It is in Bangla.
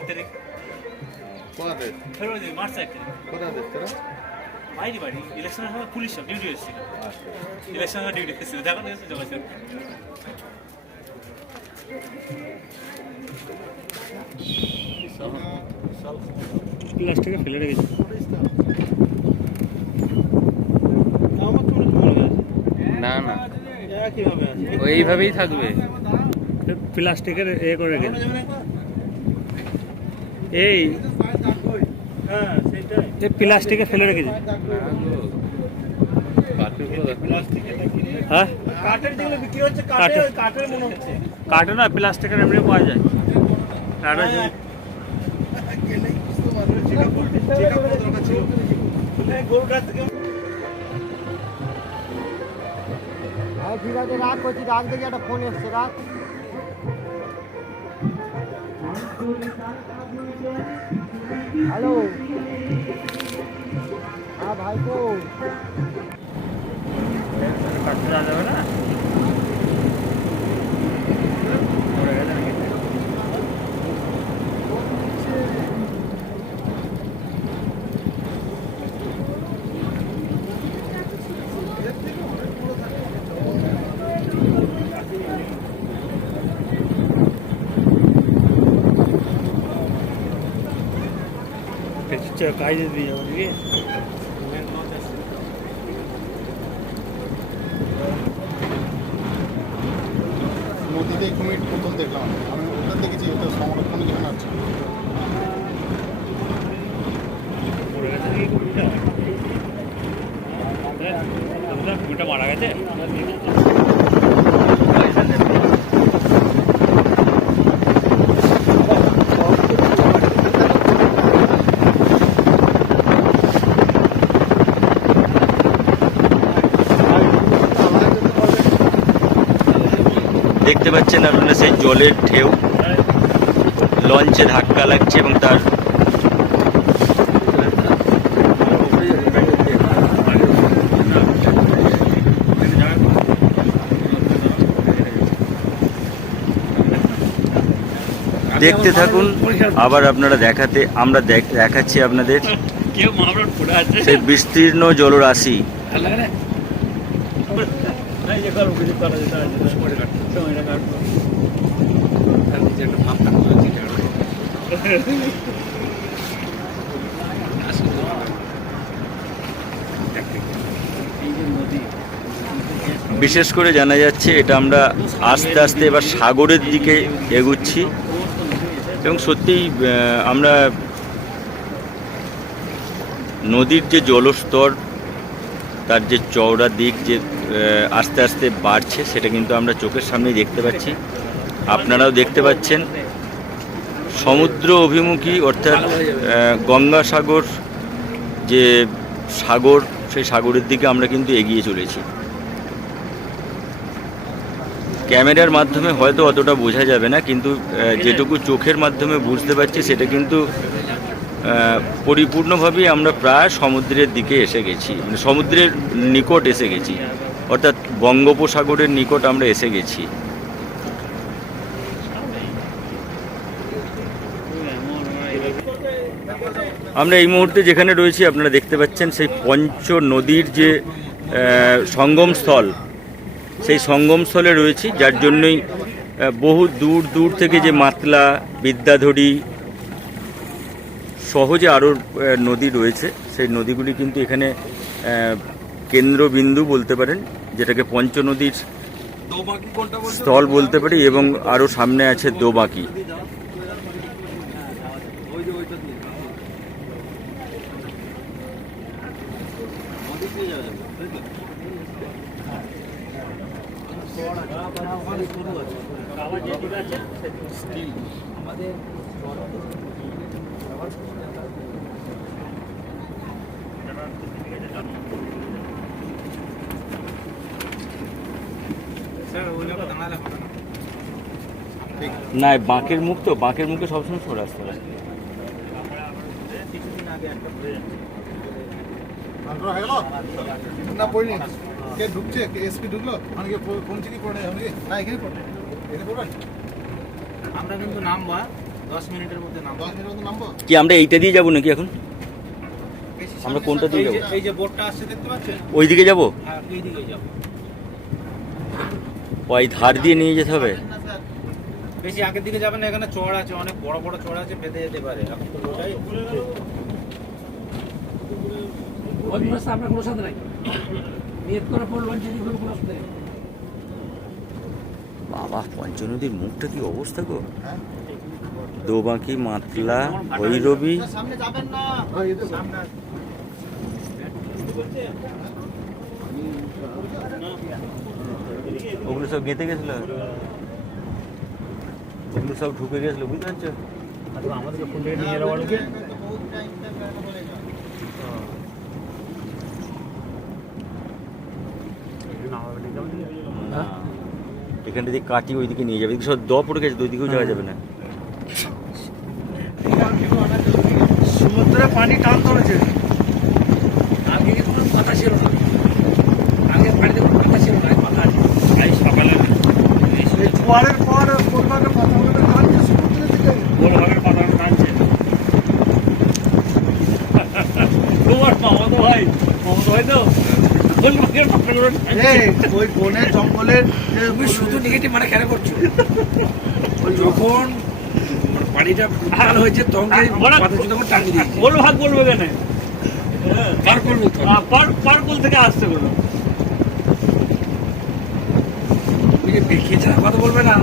1 তারিখ কোথাতে ফেব্রুয়ারি মার্চ 1 তারিখ কোথাতে তোরা বাইরে বাড়ি ইলেকশনের সময় পুলিশ সব ডিউটি এসেছিল ইলেকশনের ডিউটি এসেছিল দেখো এসে যোগাযোগ প্লাস্টিকে ফেলে রেখেছি না না ওইভাবেই থাকবে প্লাস্টিকের এ করে রেখেছি এই প্লাস্টিকে ফেলে রেখেছি হ্যাঁ কাঠে না প্লাস্টিকের এমনি পাওয়া যায় ঠিক আছে রাখ করছি রাখ দেখি একটা ফোন এসছে রাখ হ্যালো হ্যাঁ ভাইপো কাটতে যাবে না কাজে দিয়ে যাবো নাকি নদীতে কুমির প্রথম দেখলাম আমি ওটা দেখেছি ওটা সংরক্ষণ যেখানে আছে কুমিরটা মারা গেছে দেখতে পাচ্ছেন আপনারা সেই জলের ঢেউ লঞ্চে ধাক্কা লাগছে এবং তার দেখতে থাকুন আবার আপনারা আমরা দেখাচ্ছি আপনাদের সেই বিস্তীর্ণ জলরাশি বিশেষ করে জানা যাচ্ছে এটা আমরা আস্তে আস্তে এবার সাগরের দিকে এগুচ্ছি এবং সত্যিই আমরা নদীর যে জলস্তর তার যে চওড়া দিক যে আস্তে আস্তে বাড়ছে সেটা কিন্তু আমরা চোখের সামনেই দেখতে পাচ্ছি আপনারাও দেখতে পাচ্ছেন সমুদ্র অভিমুখী অর্থাৎ গঙ্গাসাগর যে সাগর সেই সাগরের দিকে আমরা কিন্তু এগিয়ে চলেছি ক্যামেরার মাধ্যমে হয়তো অতটা বোঝা যাবে না কিন্তু যেটুকু চোখের মাধ্যমে বুঝতে পারছি সেটা কিন্তু পরিপূর্ণভাবেই আমরা প্রায় সমুদ্রের দিকে এসে গেছি মানে সমুদ্রের নিকট এসে গেছি অর্থাৎ বঙ্গোপসাগরের নিকট আমরা এসে গেছি আমরা এই মুহূর্তে যেখানে রয়েছি আপনারা দেখতে পাচ্ছেন সেই পঞ্চ নদীর যে সঙ্গমস্থল সেই সঙ্গমস্থলে রয়েছি যার জন্যই বহু দূর দূর থেকে যে মাতলা বিদ্যাধরী সহজে আরও নদী রয়েছে সেই নদীগুলি কিন্তু এখানে কেন্দ্রবিন্দু বলতে পারেন যেটাকে পঞ্চনদীর স্থল বলতে পারি এবং আরও সামনে আছে দোবাকি না বাঁকের মুখ তো বাঁকের মুখে সবসময় সরে আসতে হবে না পড়িনি কে ঢুকছে কে এসপি ঢুকলো অনেকে কোন চিঠি পড়ে অনেকে না এখানে পড়ে এখানে পড়বেন আমরা কিন্তু নামবা 10 মিনিটের মধ্যে নামবো। 10 মিনিটের মধ্যে নামবো। কি আমরা এইটা দিয়ে যাবো নাকি এখন? আমরা কোনটা দিয়ে যাবো? এই যে বোর্ডটা আসছে দেখতে পাচ্ছেন? ওই দিকে যাবো? হ্যাঁ, এই দিকে যাবো। ওই ধার দিয়ে নিয়ে যেতে হবে? বেশি আগের দিকে যাবেন না, এখানে চড় আছে, অনেক বড় বড় চড় আছে, বেঁধে যেতে পারে। এখন তো ওটাই ওই ব্যবস্থা আপনার কোনো সাথে নাই নিয়ত করে পড়বেন যদি কোনো অসুবিধা নেই। বাবা, পঞ্চনদীর মুখটা কি অবস্থা গো! হ্যাঁ। দোবাঁকি, মাতলা, ভৈরবী, সামনে যাবেন না। ওগুলো সব গেঁথে গেছিল, ওগুলো সব ঢুকে গেছিল, বুঝতে পারছো? আমাদেরকে ফোন থেকে নিয়ে যাওয়া লোকে এখান থেকে কাটি ওইদিকে নিয়ে যাবে, এদিকে সব দ পড়ে গেছে তো, ওইদিকেও যাওয়া যাবে না। সমুদ্রে পানি টান ধরেছে, আগে কোনো কথা ছিল না, আগে পানিতে কোনো কথা ছিল না, কথা আজ সকালে জোয়ারের পর কোলবাগের পাতাগুলো টানছে সমুদ্রের দিকে। গোলভাবের কথা টানছে। তোমার মামাতো ভাই তো গোলভাবের কথাগুলো টানছে। ওই বনের জঙ্গলের তুমি শুধু নেগেটিভ মানে কেন করছো? ওই যখন পানিটা উত্তাল হয়েছে তখন পাতা যখন টানিয়ে দিয়েছে। গোলভাগ বলবে কেন? পার করবো তো পার্কল থেকে আসতে বললো। তুমি যে বেঁকিয়ে ছাড়া কথা বলবে না,